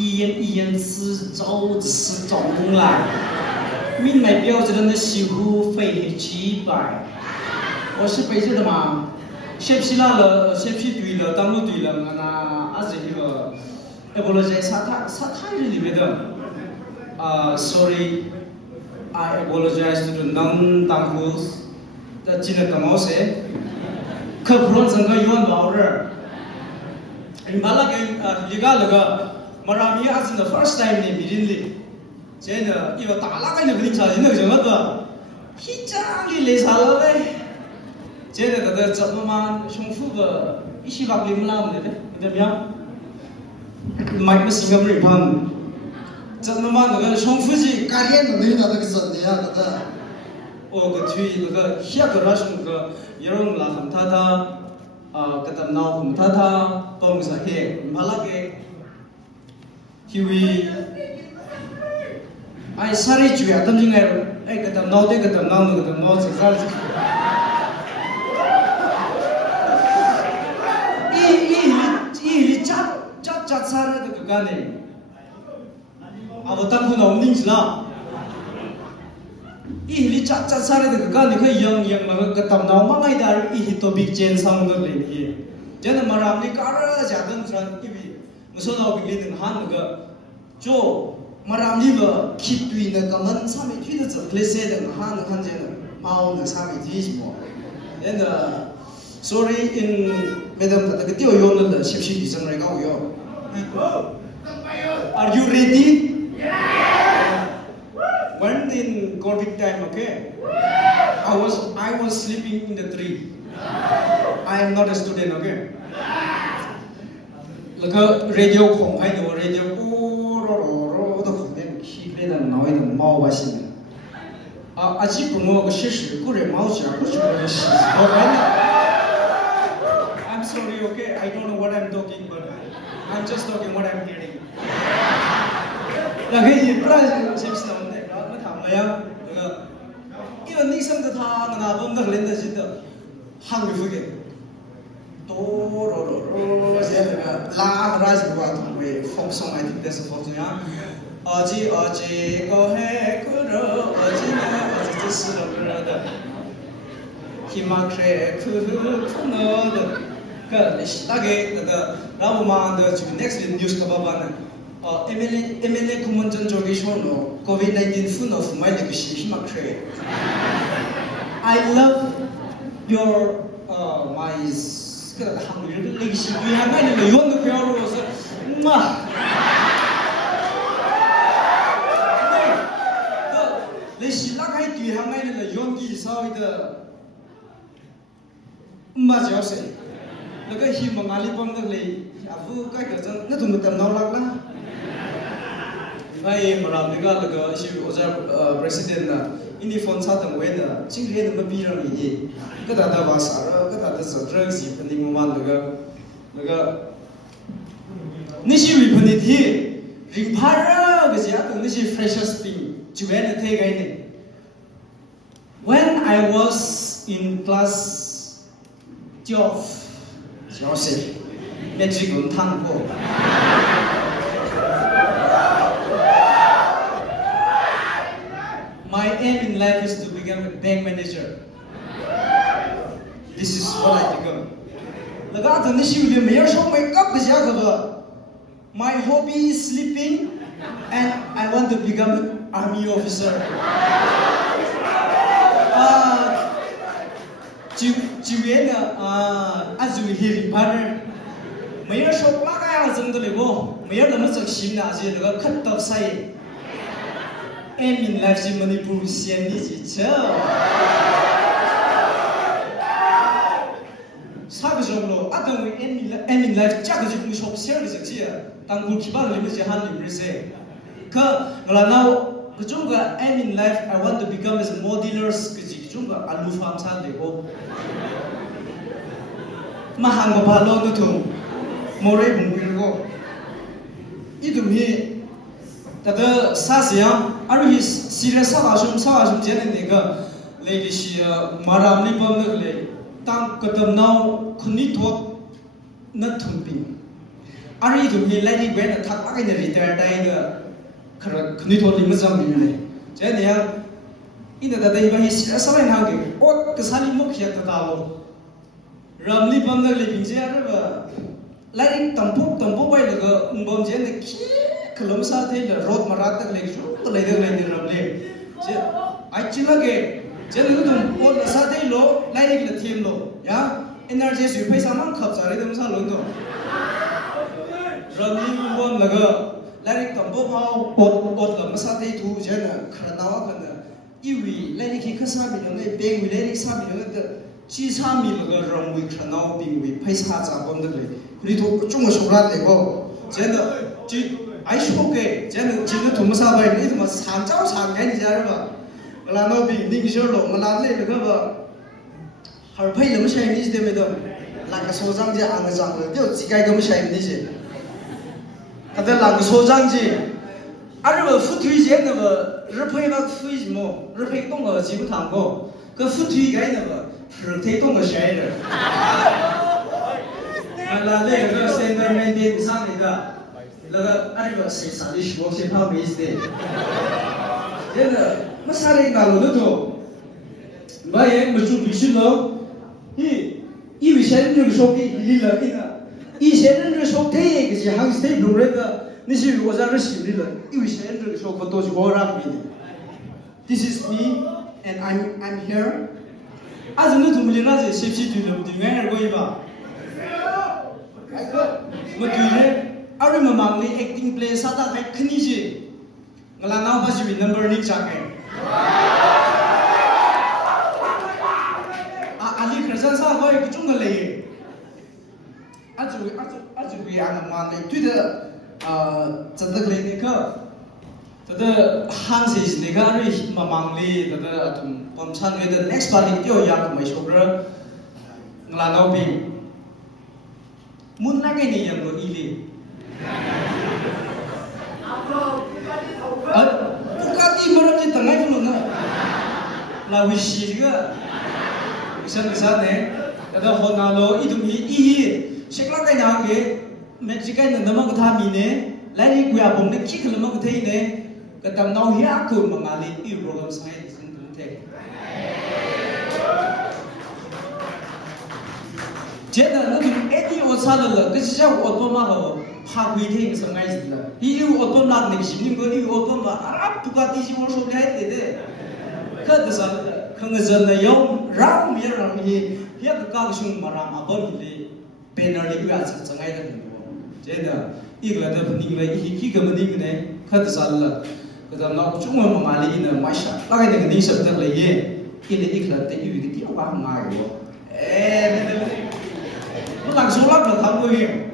一言吃粥吃中了，闽南标准的西湖飞几百。我是北京的嘛，先批那了，先批对了，当路对了，那这个，不了在沙滩里面的，sorry，I apologize to the non-Dangus，今天等我谁？可不能整个冤枉人。你把那个那个，Marami as the first time 呢，比人这个一个大拉个那个警察，那个什么的，一张里来查了呗。这个怎么嘛？重复个20百里么啦？对不对？买个新的瑞盘，怎么嘛？那个重复是改变能力那个人的呀，那个。我个推那个下个那什个，有人拉很他。kata nau kum tata tong sa he malage hiwi ai sari chuya tam jing ai kata nau se sar i chat sar de ka ne abo tam ku nau ning sla i chat sar de ka ne ka yang ma ka tam nau ma ngai dar i to big chain sang de le ni jana maram ni kara ja dan tran ibi muso nau big le han ga jo maram ni ba khit tui na kaman sa me thui de zat le se de han jana mau na sa me thi ji mo and sorry in madam ta tio yo na ship shi sang rai ga yo are you ready When in COVID time, okay, I was sleeping in the tree. I am not a student, okay. Like radio khong hai do radio ro da khong den khi le da noi da mau ba xin. Aji promo ko shi shi ko re mau cha ko shi re shi. I'm sorry, okay. I don't know what I'm talking, but I'm just talking what I'm hearing. Like he price system呀，那个，因为你生的他那我们那人的是的，汉语福建，多些那个拉个是话同为放松来听的是放松呀，个嘿可热，这是那个的，起码可能的，个大概那个，然后嘛的就 next news 个爸爸呢。MLA kumunjan jogi shono COVID-19 fun of my legacy himakre. I love your my 그러니까 한국의 legacy 이 하나는 의원도 배우러서 내 신랑이 뒤에 하나는 의원기 사회的맞아요. 내가 희망 알리 번들래 아부 까이거든 나 좀 땀 나올라 ai maram ni ga laga shi ojar president na ini phone sa tang we na ching le na bi rang ni ka da ba sa ra ka da sa drug si phani mo man laga ni shi wi phani thi ring phara ga ja ta ni shi freshest thing ju we na the gai ni when I was in class 12小学 metric 我谈过My aim in life is to become a bank manager. This is what I become. My hobby is sleeping, and I want to become an army officer. Em in life si Manipur sian ni ji chao. Sabe jomlo, adang we em in life jaga ji kung shop share ji ji tang bu kibar le ji han li se. Ka ngala now ke jongga em in life I want to become as a modelers ke ji jongga alu farm san de ko. Ma hang ba ba lo nu tu. More bung pi ko. Idu mi 다들 사시야 아니 시레 사가좀 제네니가 레디시 마람니 범들레 땅 그덤나우 큰니 도 나툼비 아리 동이 라이딩 웨는 탁박에 리타이어 다이가 그런 그니 돌리 무sam이네 제가 이나다 대바히 사람 하게 옷그 살이 먹히었다 가고 람리 밤날 리빙제 알아봐 라이딩 덤포 바이다가 음범제는 키 클럼사 대라 로드 마라타 레기죠 또 레이더 람리 제 아이치라게 제는 좀 옷 사대로 라이딩을 팀로 야 에너지 수요 페이사만 갑자기 dem사 런도 람리 음범 나가 라이딩 덤포 옷 lam사 대 두제는 크라나와 근데 이위 라이딩 카사비는 뱅위 라이딩 사비는 지사미가 럼위 크라나와 빙위 페이사 잡범들래 그리고 좀 소라되고 제는 아이쇼게 제는 지는 도무사바이 이도 뭐 상자오 상간이 자르바 라노 빙딩쇼로 말라레 그거 할파이 너무 샤이니지 되면도 라가 소장지 안 장을 저 지가이 너무 샤이니지 다들 라가 소장지 아르바 후트위제는 뭐日配막 후이지 뭐日配动个基本上过그 후트위가 있는 거日配动个샤이를 말라레 그 센터맨디 상이가 laga ariba se sali shwo se pha me iste dena masare ngalo lo to ba ye mchu bishilo i vishen ru shok ki lila ina i shen ru shok te ye ki hang stay lu re da ni shi wo za ru shi lila i vishen ru shok ko to ji go ra mi this is me and I'm here az nu tu mi na je ship shi tu lo tu ngai go i ba ma tu re Ari mamangli acting play sata kai khniji ngala naw ba ji number ni chake ali khrajan sa hoi ki chung le aju bi ana ma le tu de chadak le ni ka tada han se ni ga ri mamangli tada atum pomchan we the next party tyo ya ka mai shobra ngala naw bi mun na ke ni yang lo ili Bukati meronti tengah itu na, lawi sihga, bisa ne, ada honalo itu mi sekolah kaya nange, mejikai nanda mau kami ne, lain gua bom ne kik lama kutai ne, kata nau ya aku mengali i program saya di sana teh. Jadi nanti edi osala kasi siya otoma ho. 파괴되는 상황이 있습니다. 이 어떤 나는 심는 거니 어떤 나 아랍 누가 뒤집어 소리 했대. 그래서 그것은 영 라미라미 약 가고싶은 말람 아버님이 배너리 위에 상상해야 되는 거. 제가 이거도 분위기가 이기가 분위기네. 그래서 그다음 나 중앙 말이는 마샤 나가야 되는 게 있었던 거예요. 이제 이클 때 이게 뛰어가 나가고. 뭐 당소라도 하고요.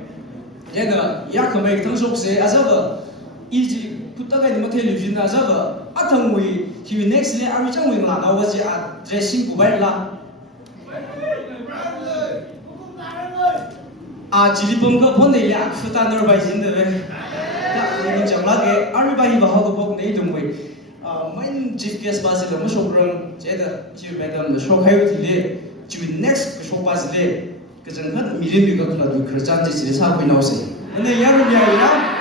제가 약간의 등속세 아저가 이지 붙다가 있는 텔레비전 아저가 아통위 TV 넥스에 아미장위 나와지 아 드레싱 구발라 아 지리범가 본데 약 후단을 바이진데 왜 정락에 아르바이바 하고 복 내던 거이 main GPS basil mo shokron jeda ji madam shok hayo tile ji next shok basil 그전 한 미래비가 그나도 그렇지 지리 사고 나오세요. 근데 야름이 아니라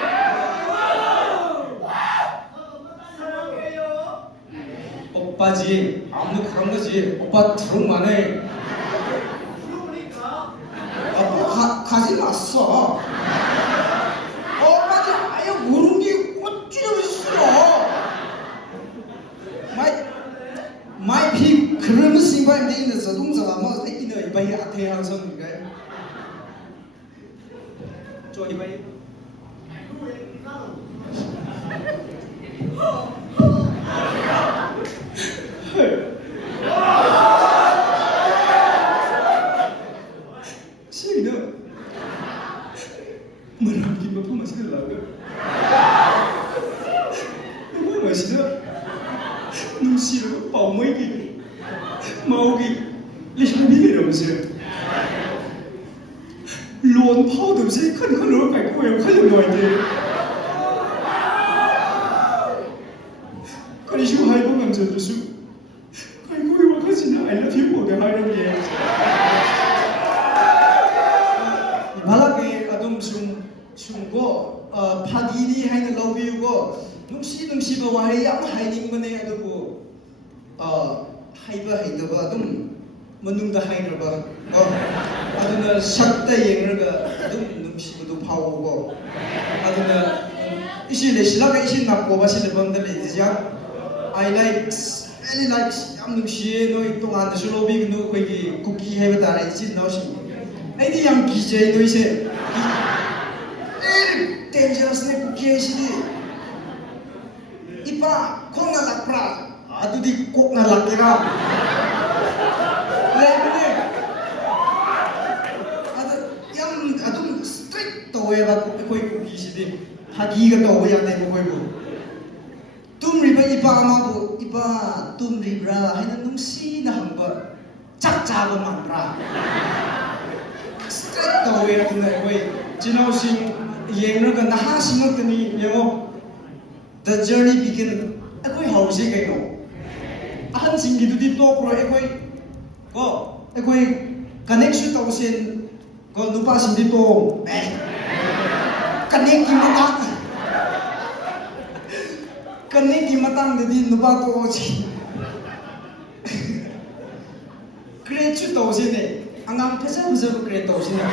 오빠지 아무 그런 거지. 오빠 트럭만해. 가지 났어. 오빠지 아예 모르는 게 어찌나 있어. 마이 피 그런 생각이 돼 있는 자동차가 뭐 이는 이바이 앞에 항상인가? 저 이바이 시는 뭐라기 뭐 포마시들라고? 뭐 마시나? 눈시로 뻥매기 마오기 리샤비로즈 론 파우더지 큰 걸로 갈거예요. 가려고 할때 그리고 하이고 남자들수 갈거예요. 가지나 I love you 보다 하려고 해. 말하게 아동 좀 하이나 러비유고 눈시바 와해 양 하이닝만에 아두고 하이바 하이더바 아둠 먼둥다 하이러바 아두나 샥다 잉르가 아둠 눈시바도 파오고 아두나 이시 레실라가 이시 낙고바 실레범들 이지야 I like really like 양 눈시에 너희 동안에서 러비그 너 거기 쿠키 해봐 따라 이지 나오시 아이디 양 기제 너이세 dangerous네 쿠키에 시디 이빠 콩나 락프라 아두디 꼭나 락기가 레벨에 아두 아둠 스트릭 또해봐 거기 쿠키시디 하기가 또 오야 되고 거이고 tumriba ipa amabu ipa tumribra haina nungsi na hangba chakchaba manbra straight tawe aduna koi chinau sing yengra ga naha singak tani yengo the journey begin akoi hause kai no ahan sing gi dudi to pro akoi connection tawsen ko nupa sing di to connect ki mata connect की मतंग ददी नुपा तो ओची क्रिएट चु तोसी ने अंगाम फसा फसा क्रिएट तोसी ने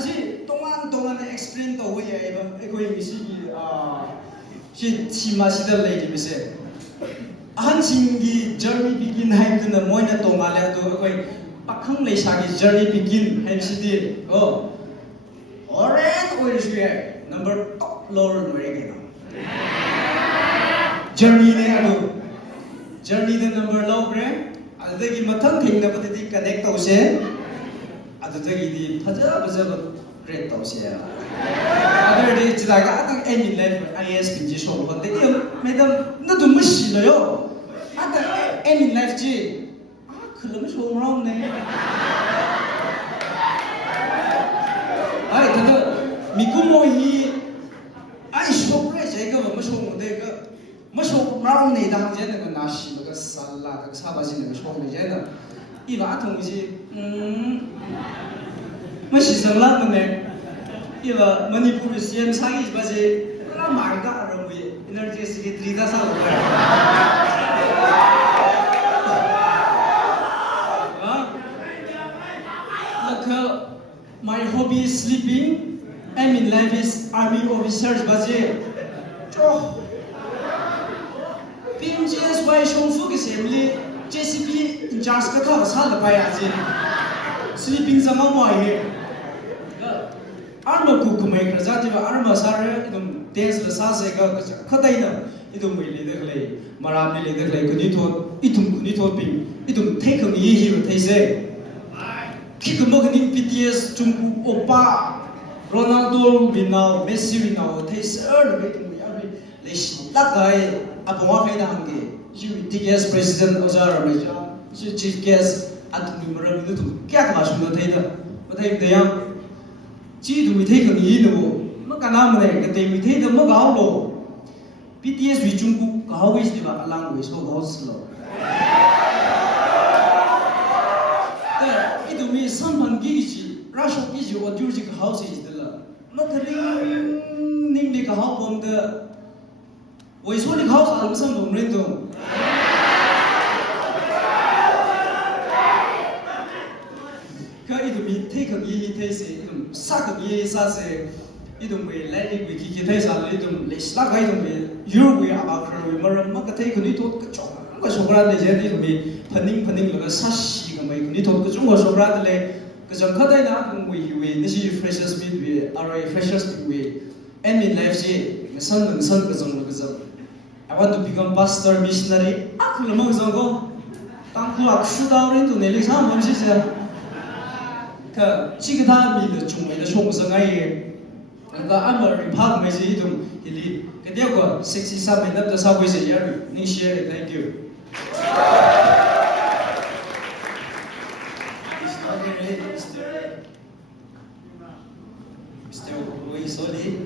असी तोंगान एक्सप्लेन तो हुई है एकोई मिसी की 시 치마시다 레이디 미세 한신기 journey begin 하이드는 뭐냐 또 말해도 에코이 박항 레이사기 journey begin 햄시디 Orange oil share number top lower American. Journey ne adu journey the number low bre adagi mathang thing da pati connect tause adagi di phaja great tause other day chidaga atang any life IS pinji show but they madam na dum shi lo yo ata any life ji khulum show wrong ne 미쿠모히 아이 쇼프레 제가 뭐쇼모데가 뭐쇼 라운네 당제는 그 나시가 살라가 사바지는 쇼모데 제가 이바 통지 뭐시설라네 이바 머니푸르 시엠 사기 바지 라 마르가 아르무이 에너지스기 드리다 살고 my hobby is sleeping. Aim in life is army officers baje. Jo. PMGS why shongfu ke semli JCP in charge ka tha sal da paya je. Sleeping zama mo ai. Arma ku kumai kra jati ba arma sare idum dance la sa se ga khatai na idum mai le de le maram le de le kuni thot ping idum take ang yi hi thai se. Kikumogni BTS Jungkook Oppa Ronaldo Winnow Messi Winnow Taser Betum Yabi Leish Lakai Abwa Kaina Hangi TKS President Ozar Rameja Chief Guest Anthony Maram Dutu Kya Kash Mu Taida Matai Dayam Chi Du Mithe Kang Yi No Makana Mane Kate Mithe the Mogalo BTS with Jungkook How is the language so Goslo 이놈이 선반기지 라쇼기지 어디지 그 하우스 있들라 막그링 님리 그 하우 본데 왜 소리 하우스 안 무슨 동네도 그 이놈이 테이크 이 테이스 이놈 사그 이 사세 이놈 왜 라이딩 위키 기타에서 이놈 레스라 이놈이 유로에 아바크로 뭐를 막 테이크 니도 그 조금 소그라데 제 이놈이 퍼닝 러가 사시 그 뭐 니도 그 중국 소그라데 그 정카다이나 we this is freshers meet we are freshers we and in life ji son 그 정 I want to become pastor missionary 아클 뭐 저거 땅쿠 악수다우린 또 내리 사람 뭔지지 그 지그다 미드 중국의 총성아이 그러니까 아무 리파크 메시 이동 힐리 그대고 63년 남자 사고 있어 야리 니시에 thank you Still, we saw the